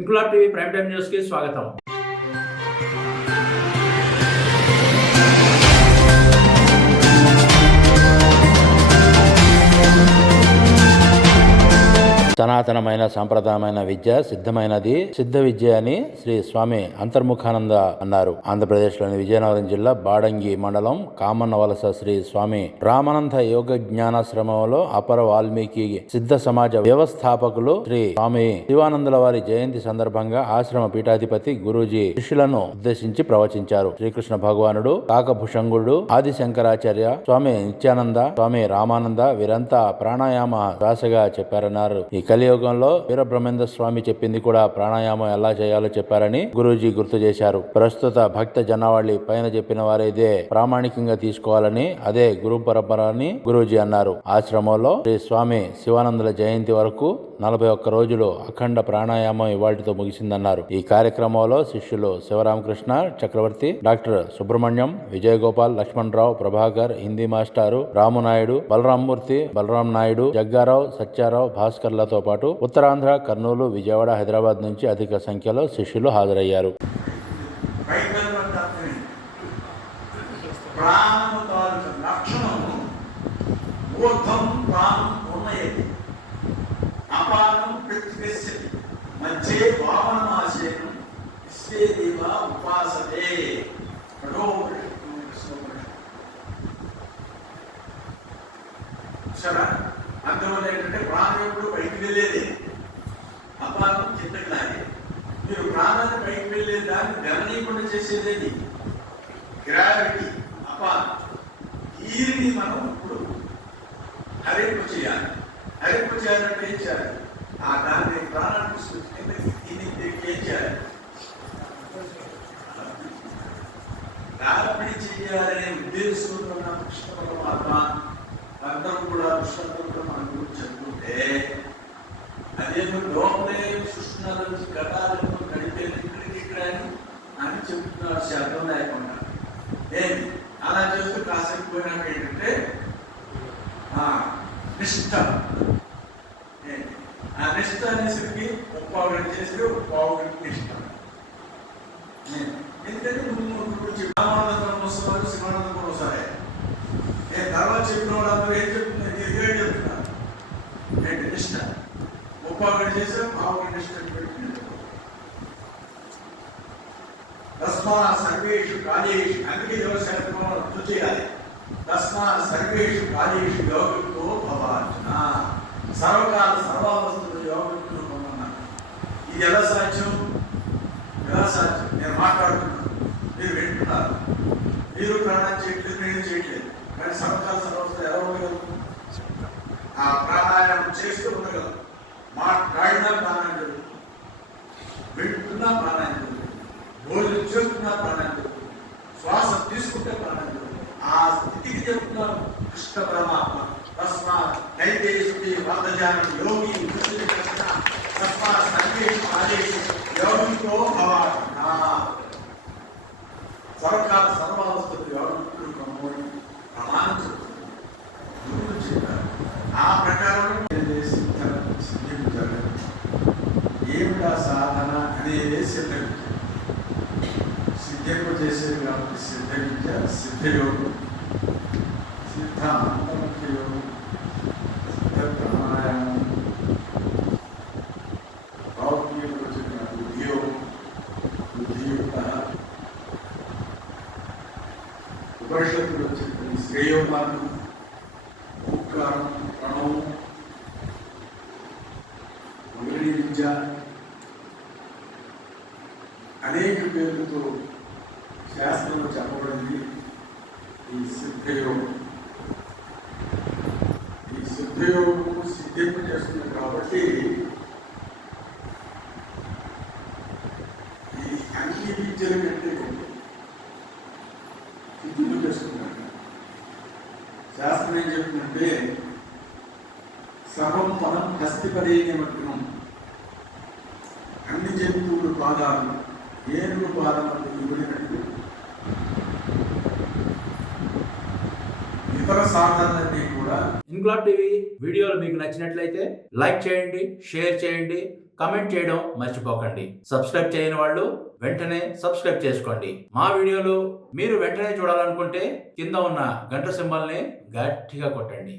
Inquilab TV prime time news కి స్వాగతం. సనాతనమైన సాంప్రదాయమైన విద్య సిద్ధమైనది, సిద్ధ విద్య అని శ్రీ స్వామి అంతర్ముఖానంద అన్నారు. ఆంధ్రప్రదేశ్లోని విజయనగరం జిల్లా బాడంగి మండలం కామన్నవలస శ్రీ స్వామి రామానంద యోగ జ్ఞానాశ్రమంలో అపర వాల్మీకి సిద్ధ సమాజ వ్యవస్థాపకులు శ్రీ స్వామి శివానందుల వారి జయంతి సందర్భంగా ఆశ్రమ పీఠాధిపతి గురూజీ శిష్యులను ఉద్దేశించి ప్రవచించారు. శ్రీకృష్ణ భగవానుడు, కాకభుషంగుడు, ఆది శంకరాచార్య, స్వామి నిత్యానంద, స్వామి రామానంద వీరంతా ప్రాణాయామ శ్వాసగా చెప్పారన్నారు. ఈ కలియుగంలో వీరబ్రహ్మేంద్ర స్వామి చెప్పింది కూడా ప్రాణాయామం ఎలా చేయాలో చెప్పారని గురూజీ గుర్తు చేశారు. ప్రస్తుత భక్త జనావళి పైన చెప్పిన వారిదే ప్రామాణికంగా తీసుకోవాలని, అదే గురు పరంపర అని గురూజీ అన్నారు. ఆశ్రమంలో శ్రీ స్వామి శివానందుల జయంతి వరకు 41 రోజులు అఖండ ప్రాణాయామం ఇవాళ్టితో ముగిసిందన్నారు. ఈ కార్యక్రమంలో శిష్యులు శివరామకృష్ణ చక్రవర్తి, డాక్టర్ సుబ్రహ్మణ్యం, విజయగోపాల్, లక్ష్మణరావు, ప్రభాకర్, హిందీ మాస్టారు రామునాయుడు, బలరామ్మూర్తి, బలరాం నాయుడు, జగ్గారావు, సత్యారావు, భాస్కర్లతో పాటు ఉత్తరాంధ్ర, కర్నూలు, విజయవాడ, హైదరాబాద్ నుంచి అధిక సంఖ్యలో శిష్యులు హాజరయ్యారు. అందువల్ల ఏంటంటే ప్రాణం ఎప్పుడు బయటికి వెళ్ళేది, అపానం కిందకి లాగే. మీరు ప్రాణాన్ని బయటికి వెళ్ళే దాన్ని గమనీయకుండా చేసేది గ్రావిటీ, అపానం. ఈరిని మనం ఇప్పుడు హరింపు చేయాలి. హరింపు చేయాలంటే ఏం చేయాలి? ఆ దాన్ని ప్రాణాన్ని తీసుకొచ్చి కిందకి ఏం చేయాలి? రాపిడి చేయాలనే ఉద్దేశంతో ఉన్న కృష్ణ పరమాత్మ అందరం కూడా కృష్ణతో మన గురించి చెప్పుకుంటే అదేమో లోపలే సృష్టిలో నుంచి ఘటాలను గడిపే ఇక్కడ అని చెప్తున్నారు. శబ్దం లేకుండా ఏంటి అలా చేస్తూ కాసేపు పోయినాక ఏంటంటే నిష్ఠ, ఆ నిష్ఠ అనేసరికి ఉప్పావుగంట చేసి ఉప్పావుగంట నిష్ఠ. ఎందుకంటే ముందు రామానంద బ్రహ్మోత్సవాలు, శివానంద బ్రహ్మోత్సవాలే. తర్వాత చెప్పిన వాళ్ళందరూ ఏం చెప్తున్నారు? ఇదే చెప్తున్నారు. ఏంటి నిష్ఠ? ఉప్పావుగంట చేసాం, పావుగంట నిష్ఠ పెట్టుకుని తస్మా సర్వేషు కాలేషు, అందుకే యోగశాస్త్రంలో రుచి చేయాలి. తస్మా సర్వేషు కాలేషు యోగంతో భవార్జున, సర్వకాల సర్వావస్థలు యోగంతో పొందన్నారు. ఇది ఎలా సాధ్యం? ఎలా సాధ్యం? నేను మాట్లాడుతున్నాను, మీరు వింటున్నారు. మీరు ప్రాణం చేయట్లేదు, నేను చేయట్లేదు, కానీ సర్వకాల సర్వస్థలు ఎలా ఉండగలరు? ఆ ప్రాణాయామం చేస్తూ ఉండగలరు. మాట్లాడినా ప్రాణాయం జరుగుతుంది, వింటున్నా ప్రాణాయం జరుగుతుంది, భోజనం చేస్తున్నా ప్రాణాయం జరుగుతుంది, శ్వాస తీసుకుంటే ప్రాణాయం జరుగుతుంది. ఆ స్థితికి చెప్తున్నారు కృష్ణ పరమాత్మ. తస్మా నైతేష్టి వాదజానం యోగి కృష్ణ తస్మా సర్వేషు కాలేషు యోగితో భవార్జున, సర్వకాల సర్వావస్థలు యోగితులు కమ్మోని ప్రమాణం చెప్తున్నారు, గురువులు చెప్పారు. ఆ ప్రకారం సిద్ధించాలి. ఏమిటా సాధన అనేది సిద్ధ విద్య. సిద్ధింపు చేసేది కాబట్టి సిద్ధ విద్య, సిద్ధయోగం, సిద్ధ అంతర్ముఖ యోగం, సిద్ధ ప్రాణాయామం, భౌతికంలో చెప్పిన బుద్ధియోగం, బుద్ధియుక్త, ఉపనిషత్తులో చెప్పిన శ్రేయోపానం, ఓంకారం, ప్రణవం, మొదటి విద్య, అనేక పేర్లతో శాస్త్రంలో చెప్పబడింది ఈ సిద్ధయోగం. ఈ సిద్ధయోగము సిద్ధింపు చేస్తుంది కాబట్టి ఈ అన్ని విద్యల కంటే సిద్ధింపు చేసుకున్నాడు. శాస్త్రం ఏం చెప్తుందంటే సర్వం మనం హస్తిపరేణ్యమగ్నం, అన్ని జంతువులు పాదాలు ఏనుగు పాదం అంటే ఇవిడినట్టు ఇతర సాధనలన్నీ కూడా. ఇన్క్లాబ్ టీవీ వీడియోలు మీకు నచ్చినట్లయితే లైక్ చేయండి, షేర్ చేయండి, కమెంట్ చేయడం మర్చిపోకండి. సబ్స్క్రైబ్ చేయని వాళ్ళు వెంటనే సబ్స్క్రైబ్ చేసుకోండి. మా వీడియోలు మీరు వెంటనే చూడాలనుకుంటే కింద ఉన్న గంట సింబల్ని గట్టిగా కొట్టండి.